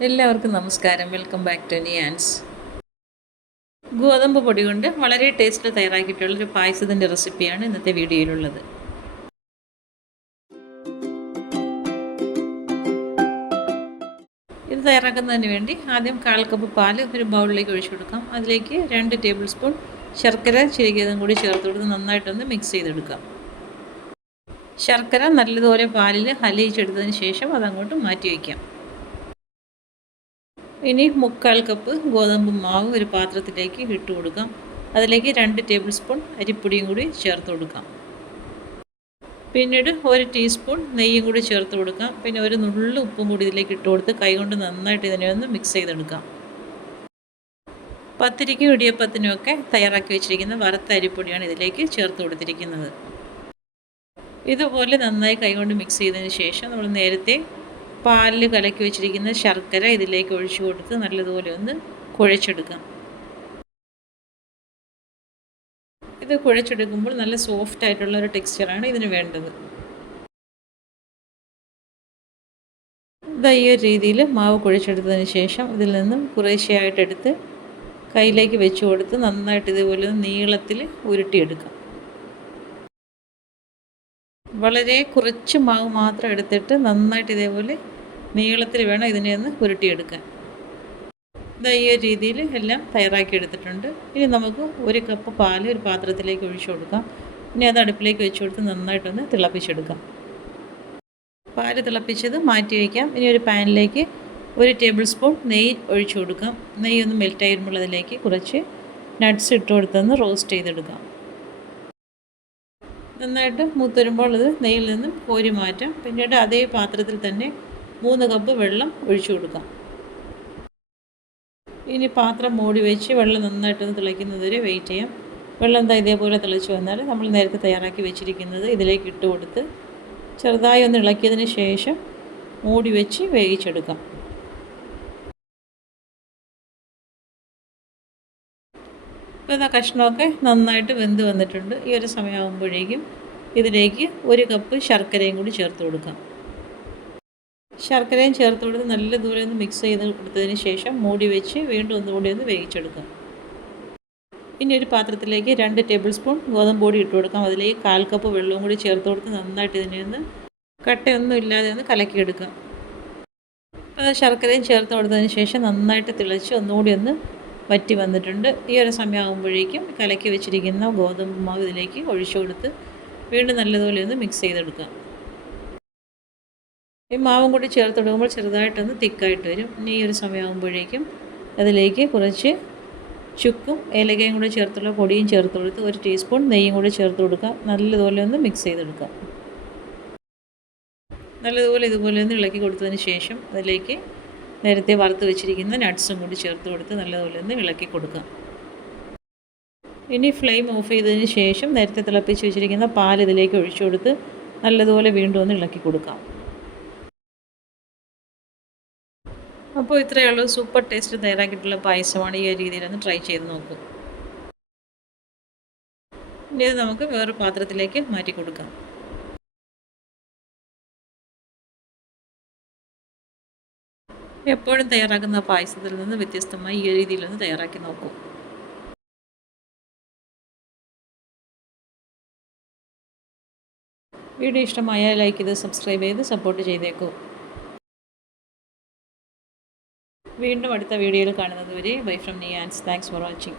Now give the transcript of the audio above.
എല്ലാവർക്കും നമസ്കാരം. Welcome back to നിയാൻസ്. ഗോതമ്പ് പൊടി കൊണ്ട് വളരെ ടേസ്റ്റിൽ തയ്യാറാക്കിയിട്ടുള്ളൊരു പായസത്തിൻ്റെ റെസിപ്പിയാണ് ഇന്നത്തെ വീഡിയോയിലുള്ളത്. ഇത് തയ്യാറാക്കുന്നതിന് വേണ്ടി ആദ്യം 1/4 കപ്പ് പാല് ഒരു ബൗളിലേക്ക് ഒഴിച്ചു കൊടുക്കാം. അതിലേക്ക് 2 ടേബിൾ സ്പൂൺ ശർക്കര ചിരകിയതും കൂടി ചേർത്ത് കൊടുത്ത് നന്നായിട്ടൊന്ന് മിക്സ് ചെയ്തെടുക്കാം. ശർക്കര നല്ലതുപോലെ പാലിൽ ഹലിയിച്ചെടുത്തതിന് ശേഷം അതങ്ങോട്ട് മാറ്റി വയ്ക്കാം. ഇനി 1/4 കപ്പ് ഗോതമ്പ് മാവ് ഒരു പാത്രത്തിലേക്ക് ഇട്ട് കൊടുക്കാം. അതിലേക്ക് 2 ടേബിൾ സ്പൂൺ അരിപ്പൊടിയും കൂടി ചേർത്ത് കൊടുക്കാം. പിന്നീട് 1 ടീസ്പൂൺ നെയ്യും കൂടി ചേർത്ത് കൊടുക്കാം. പിന്നെ ഒരു നുള്ളു ഉപ്പും കൂടി ഇതിലേക്ക് ഇട്ട് കൊടുത്ത് കൈകൊണ്ട് നന്നായിട്ട് ഇതിനെ ഒന്ന് മിക്സ് ചെയ്തെടുക്കാം. പത്തിരിക്കും ഇടിയപ്പത്തിനും ഒക്കെ തയ്യാറാക്കി വെച്ചിരിക്കുന്ന വറുത്ത അരിപ്പൊടിയാണ് ഇതിലേക്ക് ചേർത്ത് കൊടുത്തിരിക്കുന്നത്. ഇതുപോലെ നന്നായി കൈകൊണ്ട് മിക്സ് ചെയ്തതിന് ശേഷം നമ്മൾ നേരത്തെ പാലിൽ കലക്കി വെച്ചിരിക്കുന്ന ശർക്കര ഇതിലേക്ക് ഒഴിച്ചു കൊടുത്ത് നല്ലതുപോലെ ഒന്ന് കുഴച്ചെടുക്കാം. ഇത് കുഴച്ചെടുക്കുമ്പോൾ നല്ല സോഫ്റ്റ് ആയിട്ടുള്ള ഒരു ടെക്സ്ചറാണ് ഇതിന് വേണ്ടത്. ഈ ഒരു രീതിയിൽ മാവ് കുഴച്ചെടുത്തതിന് ശേഷം ഇതിൽ നിന്നും കുറേശ്ശെയായിട്ടെടുത്ത് കയ്യിലേക്ക് വെച്ച് കൊടുത്ത് നന്നായിട്ട് ഇതുപോലെ നീളത്തിൽ ഉരുട്ടിയെടുക്കാം. വളരെ കുറച്ച് മാവ് മാത്രം എടുത്തിട്ട് നന്നായിട്ട് ഇതേപോലെ നീളത്തിൽ വേണം ഇതിനെ ഒന്ന് ഉരുട്ടിയെടുക്കാൻ. ഈ ഒരു രീതിയിൽ എല്ലാം തയ്യാറാക്കി എടുത്തിട്ടുണ്ട്. ഇനി നമുക്ക് 1 കപ്പ് പാൽ ഒരു പാത്രത്തിലേക്ക് ഒഴിച്ചു കൊടുക്കാം. ഇനി അത് അടുപ്പിലേക്ക് വെച്ച് കൊടുത്ത് നന്നായിട്ടൊന്ന് തിളപ്പിച്ചെടുക്കാം. പാൽ തിളപ്പിച്ചത് മാറ്റി വയ്ക്കാം. ഇനി ഒരു പാനിലേക്ക് 1 ടേബിൾ സ്പൂൺ നെയ്യ് ഒഴിച്ചു കൊടുക്കാം. നെയ്യ് ഒന്ന് മെൽറ്റ് ആയിരുമ്പോൾ അതിലേക്ക് കുറച്ച് നട്ട്സ് ഇട്ട് കൊടുത്തൊന്ന് റോസ്റ്റ് ചെയ്തെടുക്കാം. നന്നായിട്ട് മൂത്ത് വരുമ്പോൾ ഇത് നെയ്യിൽ നിന്നും കോരി മാറ്റാം. പിന്നീട് അതേ പാത്രത്തിൽ തന്നെ 3 കപ്പ് വെള്ളം ഒഴിച്ചു കൊടുക്കാം. ഇനി പാത്രം മൂടി വെച്ച് വെള്ളം നന്നായിട്ടൊന്ന് തിളയ്ക്കുന്നത് വരെ വെയിറ്റ് ചെയ്യാം. വെള്ളം ഇതേപോലെ തിളച്ച് വന്നാൽ നമ്മൾ നേരത്തെ തയ്യാറാക്കി വെച്ചിരിക്കുന്നത് ഇതിലേക്ക് ഇട്ട് കൊടുത്ത് ചെറുതായി ഒന്ന് ഇളക്കിയതിന് ശേഷം മൂടി വെച്ച് വേവിച്ചെടുക്കാം. ഇപ്പോൾ കഷ്ണമൊക്കെ നന്നായിട്ട് വെന്ത് വന്നിട്ടുണ്ട്. ഈ ഒരു സമയമാകുമ്പോഴേക്കും ഇതിലേക്ക് 1 കപ്പ് ശർക്കരയും കൂടി ചേർത്ത് കൊടുക്കാം. ശർക്കരയും ചേർത്ത് കൊടുത്ത് നല്ല ദൂരെ ഒന്ന് മിക്സ് ചെയ്ത് കൊടുത്തതിന് ശേഷം മൂടി വെച്ച് വീണ്ടും ഒന്നുകൂടി ഒന്ന് വേവിച്ചെടുക്കാം. ഇനി ഒരു പാത്രത്തിലേക്ക് 2 ടേബിൾ സ്പൂൺ ഗോതമ്പ് പൊടി ഇട്ട് കൊടുക്കാം. അതിലേക്ക് 1/4 കപ്പ് വെള്ളവും കൂടി ചേർത്ത് കൊടുത്ത് നന്നായിട്ട് ഇതിനെ ഒന്ന് കട്ടയൊന്നും ഇല്ലാതെ ഒന്ന് കലക്കിയെടുക്കാം. അത് ശർക്കരയും ചേർത്ത് കൊടുത്തതിന് ശേഷം നന്നായിട്ട് തിളച്ച് ഒന്നുകൂടി ഒന്ന് വറ്റി വന്നിട്ടുണ്ട്. ഈ ഒരു സമയമാകുമ്പോഴേക്കും കലക്കി വെച്ചിരിക്കുന്ന ഗോതമ്പ് മാവ് ഇതിലേക്ക് ഒഴിച്ചു കൊടുത്ത് വീണ്ടും നല്ലതുപോലെ ഒന്ന് മിക്സ് ചെയ്തെടുക്കാം. ഈ മാവും കൂടി ചേർത്ത് കൊടുക്കുമ്പോൾ ചെറുതായിട്ടൊന്ന് തിക്കായിട്ട് വരും. ഇനി ഈ ഒരു സമയമാകുമ്പോഴേക്കും അതിലേക്ക് കുറച്ച് ചുക്കും ഏലക്കയും കൂടി ചേർത്തുള്ള പൊടിയും ചേർത്ത് കൊടുത്ത് 1 ടീസ്പൂൺ നെയ്യും കൂടി ചേർത്ത് കൊടുക്കാം. നല്ലതുപോലെ ഒന്ന് മിക്സ് ചെയ്തെടുക്കാം. നല്ലതുപോലെ ഇതുപോലെ ഒന്ന് ഇളക്കി കൊടുത്തതിന് ശേഷം അതിലേക്ക് നേരത്തെ വറുത്ത് വെച്ചിരിക്കുന്ന നട്ട്സും കൂടി ചേർത്ത് കൊടുത്ത് നല്ലതുപോലെ ഒന്ന് ഇളക്കി കൊടുക്കാം. ഇനി ഫ്ലെയിം ഓഫ് ചെയ്തതിന് ശേഷം നേരത്തെ തിളപ്പിച്ച് വെച്ചിരിക്കുന്ന പാൽ ഇതിലേക്ക് ഒഴിച്ചു കൊടുത്ത് നല്ലതുപോലെ വീണ്ടും ഒന്ന് ഇളക്കി കൊടുക്കാം. അപ്പോൾ ഇത്രയേ ഉള്ളൂ. സൂപ്പർ ടേസ്റ്റ് തയ്യാറാക്കിയിട്ടുള്ള പായസമാണ്. ഈ ഒരു രീതിയിലൊന്ന് ട്രൈ ചെയ്ത് നോക്കൂ. ഇനി ഇത് നമുക്ക് വേറൊരു പാത്രത്തിലേക്ക് മാറ്റി കൊടുക്കാം. എപ്പോഴും തയ്യാറാക്കുന്ന പായസത്തിൽ നിന്ന് വ്യത്യസ്തമായി ഈ രീതിയിലൊന്ന് തയ്യാറാക്കി നോക്കൂ. വീഡിയോ ഇഷ്ടമായാൽ ലൈക്ക് ചെയ്ത് സബ്സ്ക്രൈബ് ചെയ്ത് സപ്പോർട്ട് ചെയ്തേക്കൂ. വീണ്ടും അടുത്ത വീഡിയോയിൽ കാണുന്നത് വരെ ബൈ ഫ്രം നിയാൻസ്. Thanks for watching.